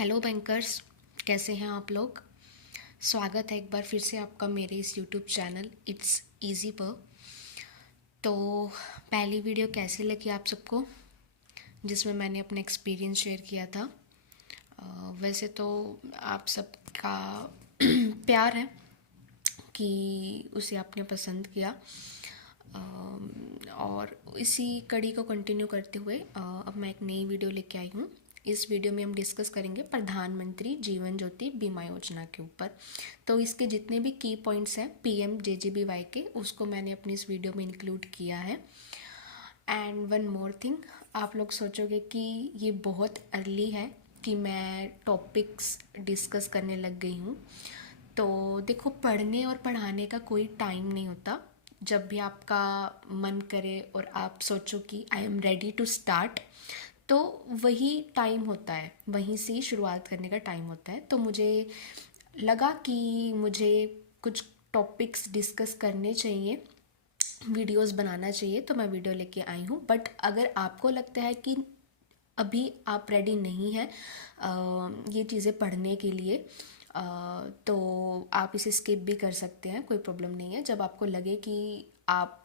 Hello bankers, कैसे हैं आप लोग। स्वागत है एक बार फिर से आपका मेरे इस यूट्यूब चैनल इट्स इजी पर। तो पहली वीडियो कैसी लगी आप सबको, जिसमें मैंने अपना एक्सपीरियंस शेयर किया था। वैसे तो आप सबका प्यार है कि उसे आपने पसंद किया, और इसी कड़ी को कंटिन्यू करते हुए अब मैं एक नई वीडियो लेके आई हूँ। इस वीडियो में हम डिस्कस करेंगे प्रधानमंत्री जीवन ज्योति बीमा योजना के ऊपर। तो इसके जितने भी की पॉइंट्स हैं PMJJBY के, उसको मैंने अपनी इस वीडियो में इंक्लूड किया है। एंड वन मोर थिंग, आप लोग सोचोगे कि ये बहुत अर्ली है कि मैं टॉपिक्स डिस्कस करने लग गई हूँ। तो देखो, पढ़ने और पढ़ाने का कोई टाइम नहीं होता। जब भी आपका मन करे और आप सोचो कि I am ready to start, तो वही टाइम होता है, वहीं से ही शुरुआत करने का टाइम होता है। तो मुझे लगा कि मुझे कुछ टॉपिक्स डिस्कस करने चाहिए, वीडियोस बनाना चाहिए, तो मैं वीडियो लेके आई हूँ। बट अगर आपको लगता है कि अभी आप रेडी नहीं हैं ये चीज़ें पढ़ने के लिए, तो आप इसे स्किप भी कर सकते हैं, कोई प्रॉब्लम नहीं है। जब आपको लगे कि आप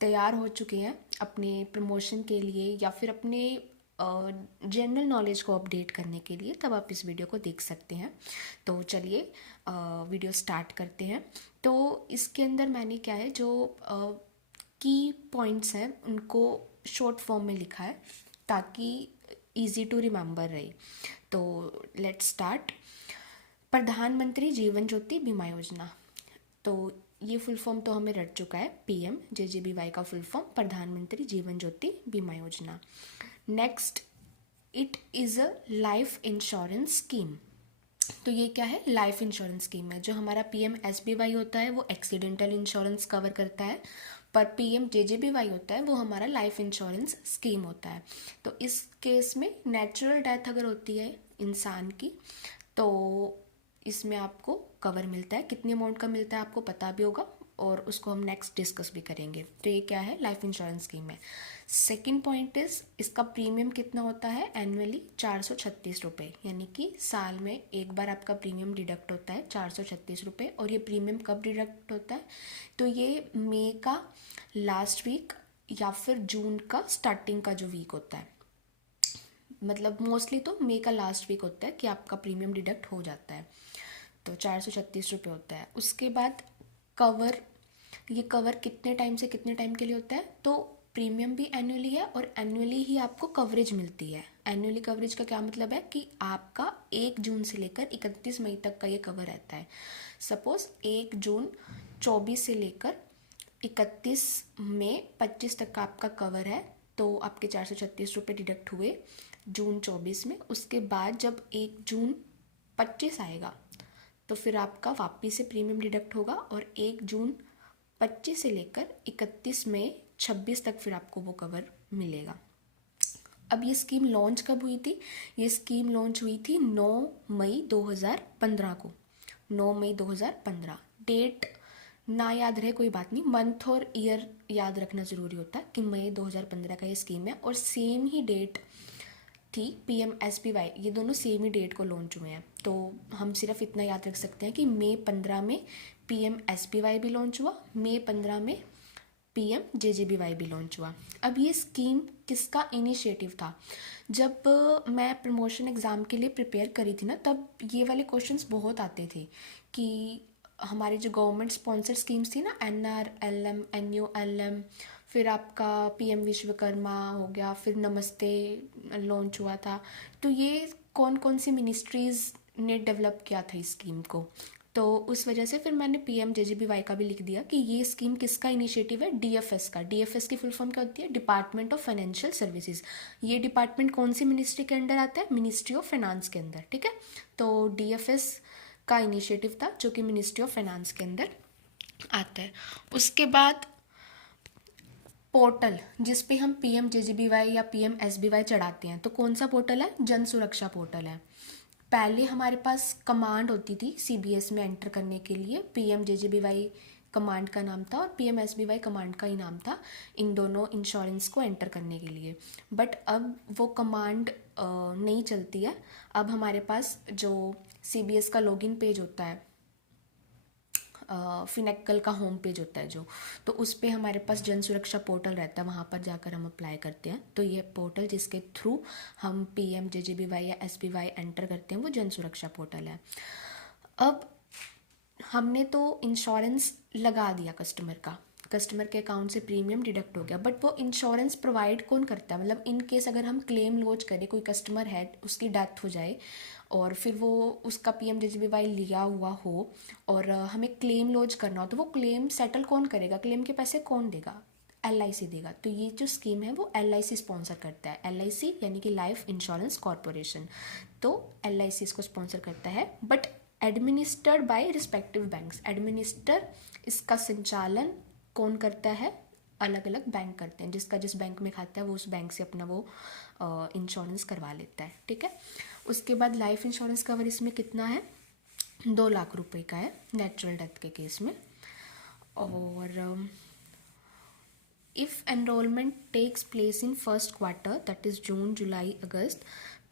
तैयार हो चुके हैं अपने प्रमोशन के लिए या फिर अपने जनरल नॉलेज को अपडेट करने के लिए, तब आप इस वीडियो को देख सकते हैं। तो चलिए वीडियो स्टार्ट करते हैं। तो इसके अंदर मैंने क्या है, जो की पॉइंट्स हैं उनको शॉर्ट फॉर्म में लिखा है ताकि इजी टू रिमेंबर रहे। तो लेट्स स्टार्ट। प्रधानमंत्री जीवन ज्योति बीमा योजना, तो ये फुल फॉर्म तो हमें रट चुका है। PMJJBY का फुल फॉर्म प्रधानमंत्री जीवन ज्योति बीमा योजना। Next, it is a life insurance scheme. तो ये क्या है, लाइफ इंश्योरेंस स्कीम है। जो हमारा PMSBY होता है वो एक्सीडेंटल इंश्योरेंस कवर करता है, पर PMJJBY होता है वो हमारा लाइफ इंश्योरेंस स्कीम होता है। तो इस केस में नेचुरल डेथ अगर होती है इंसान की, तो इसमें आपको कवर मिलता है। कितने अमाउंट का मिलता है आपको पता भी होगा, और उसको हम नेक्स्ट डिस्कस भी करेंगे। तो ये क्या है, लाइफ इंश्योरेंस स्कीम है। सेकेंड पॉइंट इज, इसका प्रीमियम कितना होता है एनुअली, 436 रुपये, यानी कि साल में एक बार आपका प्रीमियम डिडक्ट होता है 436 रुपये। और ये प्रीमियम कब डिडक्ट होता है, तो ये मई का लास्ट वीक या फिर जून का स्टार्टिंग का जो वीक होता है, मतलब मोस्टली तो मई का लास्ट वीक होता है कि आपका प्रीमियम डिडक्ट हो जाता है। तो 436 रुपये होता है। उसके बाद कवर, ये कवर कितने टाइम से कितने टाइम के लिए होता है, तो प्रीमियम भी एनुअली है और एनुअली ही आपको कवरेज मिलती है। एनुअली कवरेज का क्या मतलब है कि आपका 1 जून से लेकर 31 मई तक का ये कवर रहता है। सपोज 1 जून 24 से लेकर 31 मई 25 तक का आपका कवर है, तो आपके 436 रुपये डिडक्ट हुए जून 24 में। उसके बाद जब 1 जून 25 आएगा, तो फिर आपका वापस से प्रीमियम डिडक्ट होगा, और 1 जून 25 से लेकर 31 मई 26 तक फिर आपको वो कवर मिलेगा। अब ये स्कीम लॉन्च कब हुई थी, ये स्कीम लॉन्च हुई थी 9 मई 2015 को। 9 मई 2015 डेट ना याद रहे कोई बात नहीं, मंथ और ईयर याद रखना ज़रूरी होता है कि मई 2015 का ये स्कीम है। और सेम ही डेट थी PMSBY, ये दोनों सेम ही डेट को लॉन्च हुए हैं। तो हम सिर्फ इतना याद रख सकते हैं कि मई 15 में PMSBY भी लॉन्च हुआ, मई 15 में PMJJBY भी लॉन्च हुआ। अब ये स्कीम किसका इनिशिएटिव था, जब मैं प्रमोशन एग्ज़ाम के लिए प्रिपेयर करी थी ना, तब ये वाले क्वेश्चंस बहुत आते थे कि हमारी जो गवर्नमेंट स्पॉन्सर स्कीम्स थी ना, NRLM, NULM, फिर आपका PM विश्वकर्मा हो गया, फिर नमस्ते लॉन्च हुआ था, तो ये कौन कौन सी मिनिस्ट्रीज़ ने डेवलप किया था इस स्कीम को। तो उस वजह से फिर मैंने PMJJBY का भी लिख दिया कि ये स्कीम किसका इनिशिएटिव है, DFS का। DFS की फुल फॉर्म क्या होती है, डिपार्टमेंट ऑफ फाइनेंशियल सर्विसेज। ये डिपार्टमेंट कौन सी मिनिस्ट्री के अंडर आता है, मिनिस्ट्री ऑफ फाइनेंस के अंदर, ठीक है। तो DFS का इनिशिएटिव था जो कि मिनिस्ट्री ऑफ फाइनेंस के अंदर आता है। उसके बाद पोर्टल जिस पे हम PMJJBY या PMSBY चढ़ाते हैं, तो कौन सा पोर्टल है, जन सुरक्षा पोर्टल है। पहले हमारे पास कमांड होती थी CBS में एंटर करने के लिए, PMJJBY कमांड का नाम था और PMSBY कमांड का ही नाम था इन दोनों इंश्योरेंस को एंटर करने के लिए। बट अब वो कमांड नहीं चलती है। अब हमारे पास जो CBS का लॉगिन पेज होता है, फिनेक्कल का होम पेज होता है जो, तो उस पर हमारे पास जन सुरक्षा पोर्टल रहता है, वहाँ पर जाकर हम अप्लाई करते हैं। तो ये पोर्टल जिसके थ्रू हम PMJJBY या SBY एंटर करते हैं वो जन सुरक्षा पोर्टल है। अब हमने तो इंश्योरेंस लगा दिया कस्टमर के अकाउंट से प्रीमियम डिडक्ट हो गया, बट वो इंश्योरेंस प्रोवाइड कौन करता है? मतलब इन केस अगर हम क्लेम लॉन्च करें, कोई कस्टमर है उसकी डेथ हो जाए और फिर वो उसका PMJJBY लिया हुआ हो और हमें क्लेम लॉन्च करना हो, तो वो क्लेम सेटल कौन करेगा? क्लेम के पैसे कौन देगा? LIC देगा। तो ये जो स्कीम है वो LIC स्पॉन्सर करता है। LIC यानी कि लाइफ इंश्योरेंस कॉरपोरेशन, तो LIC इसको स्पॉन्सर करता है, but administered by respective banks. इसका संचालन कौन करता है? अलग अलग बैंक करते हैं, जिसका जिस बैंक में खाता है वो उस बैंक से अपना वो इंश्योरेंस करवा लेता है। ठीक है। उसके बाद लाइफ इंश्योरेंस कवर इसमें कितना है? 2 लाख रुपए का है नेचुरल डेथ के केस में। और if enrolment takes place in first quarter, that is June, July, August,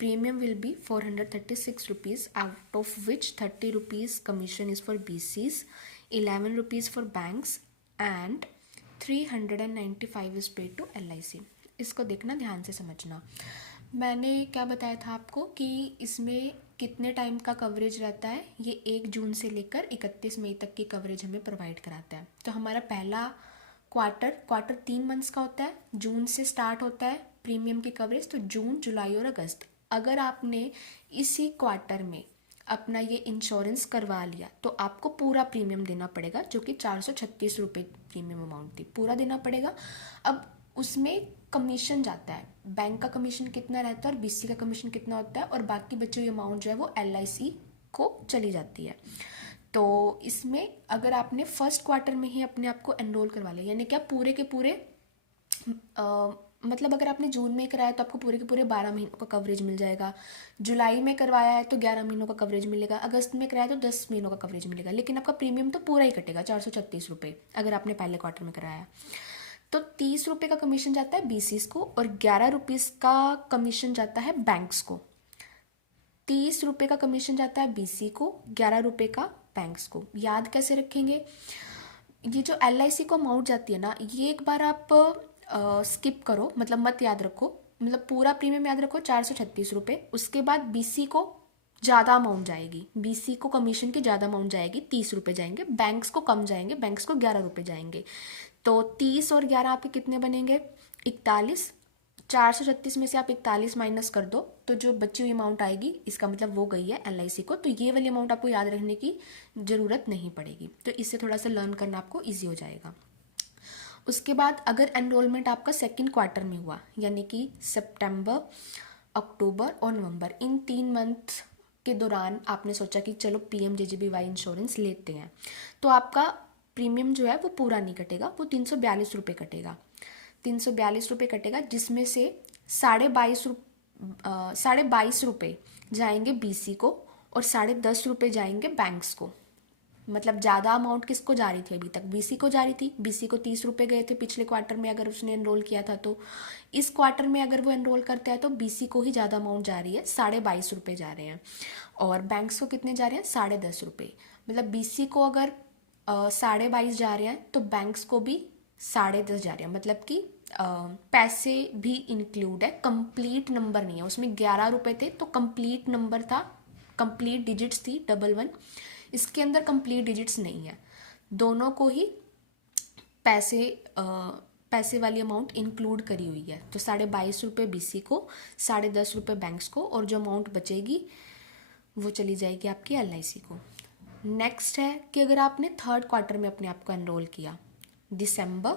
premium will be 436 rupees, out of which 30 rupees commission is for BCs, 11 rupees for banks and 395 is paid to LIC। इसको देखना, ध्यान से समझना। मैंने क्या बताया था आपको कि इसमें कितने टाइम का कवरेज रहता है? ये 1 जून से लेकर 31 मई तक की कवरेज हमें प्रोवाइड कराता है। तो हमारा पहला क्वार्टर 3 मंथ्स का होता है, जून से स्टार्ट होता है प्रीमियम की कवरेज, तो जून, जुलाई और अगस्त। अगर आपने इसी क्वार्टर में अपना ये इंश्योरेंस करवा लिया तो आपको पूरा प्रीमियम देना पड़ेगा, जो कि 436 रुपये प्रीमियम अमाउंट थी, पूरा देना पड़ेगा। अब उसमें कमीशन जाता है, बैंक का कमीशन कितना रहता है और BC का कमीशन कितना होता है, और बाकी बची हुई अमाउंट जो है वो LIC को चली जाती है। तो इसमें अगर आपने फर्स्ट क्वार्टर में ही अपने आप को एनरोल करवा लिया, यानी क्या पूरे के पूरे मतलब अगर आपने जून में कराया तो आपको पूरे के पूरे 12 महीनों का कवरेज मिल जाएगा, जुलाई में करवाया है तो 11 महीनों का कवरेज मिलेगा, अगस्त में कराया तो 10 महीनों का कवरेज मिलेगा, लेकिन आपका प्रीमियम तो पूरा ही कटेगा 436 रुपये अगर आपने पहले क्वार्टर में कराया। तो 30 रुपये का कमीशन जाता है BCs को और 11 रुपीज़ का कमीशन जाता है बैंक्स को। 30 रुपये का कमीशन जाता है BC को, 11 रुपये का बैंक्स को। याद कैसे रखेंगे? ये जो LIC को अमाउंट जाती है ना, ये एक बार आप स्किप करो, मतलब मत याद रखो, मतलब पूरा प्रीमियम याद रखो 436 रुपये। उसके बाद BC को ज़्यादा अमाउंट जाएगी, BC को कमीशन की ज़्यादा अमाउंट जाएगी, 30 रुपये जाएंगे, बैंक्स को कम जाएंगे, बैंक्स को 11 रुपये जाएंगे। तो 30 और 11 आपके कितने बनेंगे? 41। 436 में से आप 41 माइनस कर दो तो जो बची हुई अमाउंट आएगी, इसका मतलब वो गई है LIC को। तो ये वाली अमाउंट आपको याद रखने की ज़रूरत नहीं पड़ेगी, तो इससे थोड़ा सा लर्न करना आपको ईजी हो जाएगा। उसके बाद अगर एनरोलमेंट आपका सेकंड क्वार्टर में हुआ, यानी कि सितंबर, अक्टूबर और नवंबर, इन 3 मंथ के दौरान आपने सोचा कि चलो PMJJBY इंश्योरेंस लेते हैं, तो आपका प्रीमियम जो है वो पूरा नहीं कटेगा, वो 342 रुपये कटेगा। 342 रुपये कटेगा, जिसमें से 22.5 रुपये जाएंगे BC को और 10.5 रुपये जाएंगे बैंक्स को। मतलब ज़्यादा अमाउंट किसको जा रही थी? अभी तक BC को जा रही थी। BC को 30 रुपये गए थे पिछले क्वार्टर में अगर उसने एनरोल किया था, तो इस क्वार्टर में अगर वो एनरोल करता है तो BC को ही ज़्यादा अमाउंट जा रही है, 22.5 रुपये जा रहे हैं। और बैंक्स को कितने जा रहे हैं? 10.5 रुपये। मतलब BC को अगर 22.5 जा रहे हैं तो बैंक्स को भी 10.5 जा रहे हैं, मतलब कि पैसे भी इंक्लूड है, कंप्लीट नंबर नहीं है उसमें। 11 रुपये थे तो कंप्लीट नंबर था, कंप्लीट डिजिट्स थी 11, इसके अंदर कंप्लीट डिजिट्स नहीं है। दोनों को ही पैसे वाली अमाउंट इंक्लूड करी हुई है। तो 22.5 रुपये BC को, 10.5 रुपये बैंक्स को, और जो अमाउंट बचेगी वो चली जाएगी आपकी LIC को। नेक्स्ट है कि अगर आपने थर्ड क्वार्टर में अपने आप को एनरोल किया, दिसंबर,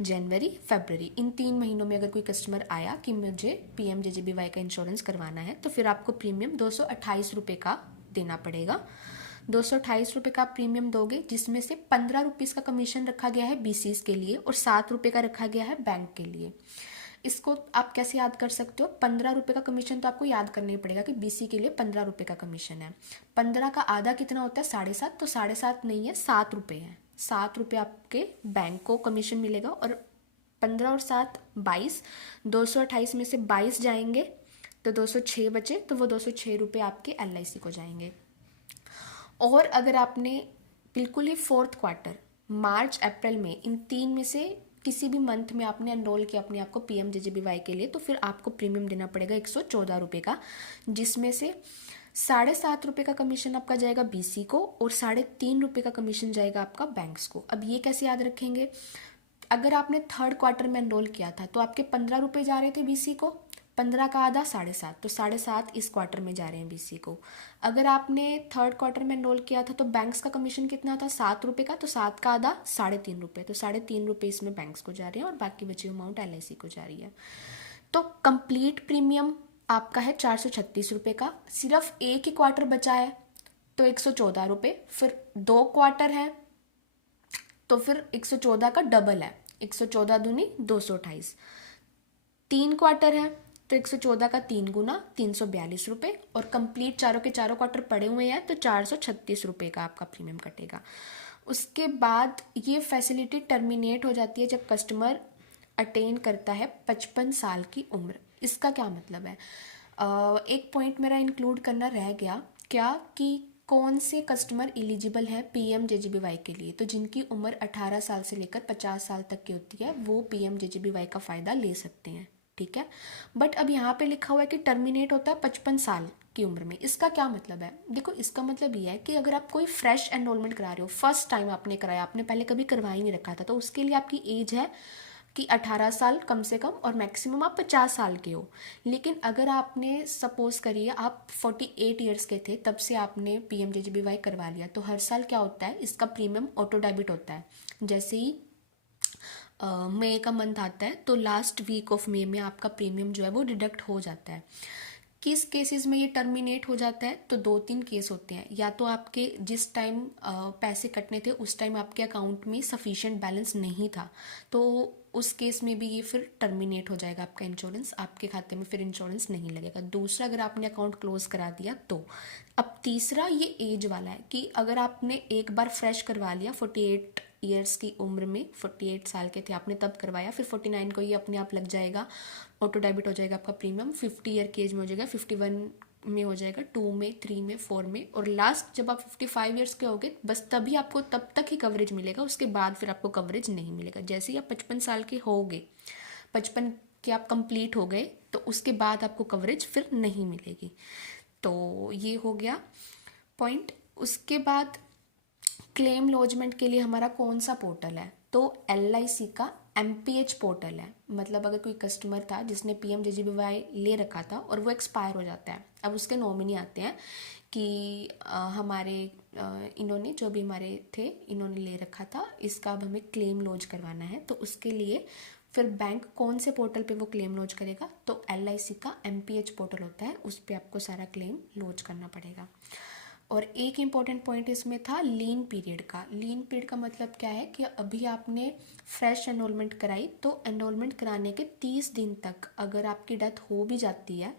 जनवरी, फरवरी, इन 3 महीनों में अगर कोई कस्टमर आया कि मुझे PMJJBY का इंश्योरेंस करवाना है, तो फिर आपको प्रीमियम 228 रुपये का देना पड़ेगा। 228 रुपये का प्रीमियम दोगे, जिसमें से 15 रुपीज़ का कमीशन रखा गया है BCs के लिए और 7 रुपये का रखा गया है बैंक के लिए। इसको आप कैसे याद कर सकते हो? 15 रुपये का कमीशन तो आपको याद करना ही पड़ेगा कि BC के लिए 15 रुपये का कमीशन है। 15 का आधा कितना होता है? 7.5। तो 7.5 नहीं है, 7 रुपये है। ₹7 आपके बैंक को कमीशन मिलेगा, और 15 और 7 22, 228 में से 22 जाएंगे तो 206 बचे, तो वो ₹206 आपके LIC को जाएंगे। और अगर आपने बिल्कुल ही फोर्थ क्वार्टर मार्च अप्रैल में इन 3 में से किसी भी मंथ में आपने एनरोल किया अपने आप को PMJJBY के लिए, तो फिर आपको प्रीमियम देना पड़ेगा ₹114 का, जिसमें से ₹7.5 का कमीशन आपका जाएगा BC को और ₹3.5 का कमीशन जाएगा आपका बैंक्स को। अब ये कैसे याद रखेंगे, अगर आपने थर्ड क्वार्टर में एनरोल किया था तो आपके ₹15 जा रहे थे BC को, 15 का आधा 7.5, तो 7.5 इस क्वार्टर में जा रहे हैं BC को। अगर आपने थर्ड क्वार्टर में एनरोल किया था तो बैंक्स का कमीशन कितना था ₹7 का, तो 7 का आधा ₹3.5, तो ₹3.5 इसमें बैंक्स को जा रहे हैं और बाकी बची अमाउंट LIC को जा रही है। तो कंप्लीट प्रीमियम आपका है ₹436 का। सिर्फ एक ही क्वार्टर बचा है तो ₹114, फिर 2 क्वार्टर है तो फिर 114 का डबल है, 114 दूनी 228। 3 क्वार्टर है तो 114 का 3 गुना ₹342, और कंप्लीट चारों के चारों क्वार्टर पड़े हुए हैं तो ₹436 का आपका प्रीमियम कटेगा। उसके बाद ये फैसिलिटी टर्मिनेट हो जाती है जब कस्टमर अटेन करता है 55 साल की उम्र। इसका क्या मतलब है, एक पॉइंट मेरा इंक्लूड करना रह गया क्या, कि कौन से कस्टमर एलिजिबल है PMJJBY के लिए। तो जिनकी उम्र 18 साल से लेकर 50 साल तक की होती है वो PMJJBY का फ़ायदा ले सकते हैं, ठीक है। बट अब यहाँ पे लिखा हुआ है कि टर्मिनेट होता है 55 साल की उम्र में। इसका क्या मतलब है, देखो इसका मतलब ये है कि अगर आप कोई फ्रेश एनरोलमेंट करा रहे हो, फर्स्ट टाइम आपने कराया, आपने पहले कभी करवा ही नहीं रखा था, तो उसके लिए आपकी एज है कि 18 साल कम से कम, और मैक्सिमम आप 50 साल के हो। लेकिन अगर आपने सपोज करिए आप 48 ईयर्स के थे तब से आपने PMJJBY करवा लिया, तो हर साल क्या होता है, इसका प्रीमियम ऑटो डेबिट होता है। जैसे ही मई का मंथ आता है तो लास्ट वीक ऑफ मई में आपका प्रीमियम जो है वो डिडक्ट हो जाता है। किस केसेस में ये टर्मिनेट हो जाता है, तो 2-3 केस होते हैं। या तो आपके जिस टाइम पैसे कटने थे उस टाइम आपके अकाउंट में सफिशिएंट बैलेंस नहीं था, तो उस केस में भी ये फिर टर्मिनेट हो जाएगा आपका इंश्योरेंस, आपके खाते में फिर इंश्योरेंस नहीं लगेगा। दूसरा, अगर आपने अकाउंट क्लोज करा दिया तो। अब तीसरा ये एज वाला है कि अगर आपने एक बार फ्रेश करवा लिया 48 ईयर्स की उम्र में, 48 साल के थे आपने तब करवाया, फिर 49 को ये अपने आप लग जाएगा, ऑटो डेबिट हो जाएगा आपका प्रीमियम। 50 ईयर की एज में हो जाएगा, 51 में हो जाएगा, 2 में, 3 में, 4 में, और लास्ट जब आप 55 ईयर्स के होगे बस तभी आपको तब तक ही कवरेज मिलेगा, उसके बाद फिर आपको कवरेज नहीं मिलेगा। जैसे ही आप 55 साल के होगे, 55 के आप कंप्लीट हो गए, तो उसके बाद आपको कवरेज फिर नहीं मिलेगी। तो ये हो गया पॉइंट। उसके बाद क्लेम लॉजमेंट के लिए हमारा कौन सा पोर्टल है, तो LIC का MPH पोर्टल है। मतलब अगर कोई कस्टमर था जिसने PMJJBY ले रखा था और वो एक्सपायर हो जाता है, अब उसके नॉमिनी आते हैं कि हमारे इन्होंने जो भी हमारे थे इन्होंने ले रखा था, इसका अब हमें क्लेम लॉज करवाना है। तो उसके लिए फिर बैंक कौन से पोर्टल पे वो क्लेम लॉज करेगा, तो LIC का MPH पोर्टल होता है, उस पर आपको सारा क्लेम लॉज करना पड़ेगा। और एक इम्पॉर्टेंट पॉइंट इसमें था लीन पीरियड का। लीन पीरियड का मतलब क्या है कि अभी आपने फ्रेश एनरोलमेंट कराई, तो एनरोलमेंट कराने के 30 दिन तक अगर आपकी डेथ हो भी जाती है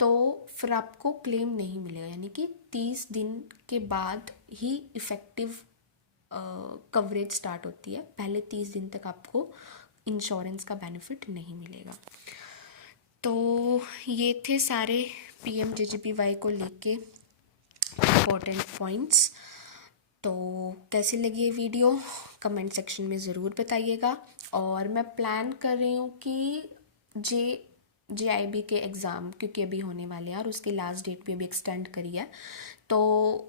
तो फिर आपको क्लेम नहीं मिलेगा, यानी कि 30 दिन के बाद ही इफ़ेक्टिव कवरेज स्टार्ट होती है। पहले 30 दिन तक आपको इंश्योरेंस का बेनिफिट नहीं मिलेगा। तो ये थे सारे PMJJBY को लेके इम्पोर्टेंट पॉइंट्स। तो कैसी लगी ये वीडियो कमेंट सेक्शन में ज़रूर बताइएगा। और मैं प्लान कर रही हूँ कि JIB के एग्ज़ाम क्योंकि अभी होने वाले हैं और उसकी लास्ट डेट भी अभी एक्सटेंड करी है, तो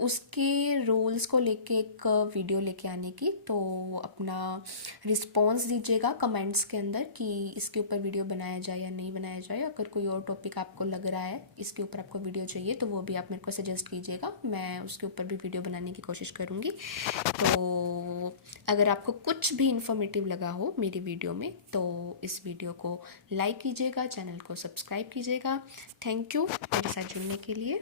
उसके रूल्स को लेके एक वीडियो लेके आने की, तो अपना रिस्पॉन्स दीजिएगा कमेंट्स के अंदर कि इसके ऊपर वीडियो बनाया जाए या नहीं बनाया जाए। अगर कोई और टॉपिक आपको लग रहा है इसके ऊपर आपको वीडियो चाहिए तो वो भी आप मेरे को सजेस्ट कीजिएगा, मैं उसके ऊपर भी वीडियो बनाने की कोशिश करूँगी। तो अगर आपको कुछ भी इन्फॉर्मेटिव लगा हो मेरी वीडियो में तो इस वीडियो को लाइक कीजिएगा, चैनल को सब्सक्राइब कीजिएगा। थैंक यू मेरे साथ जुड़ने के लिए।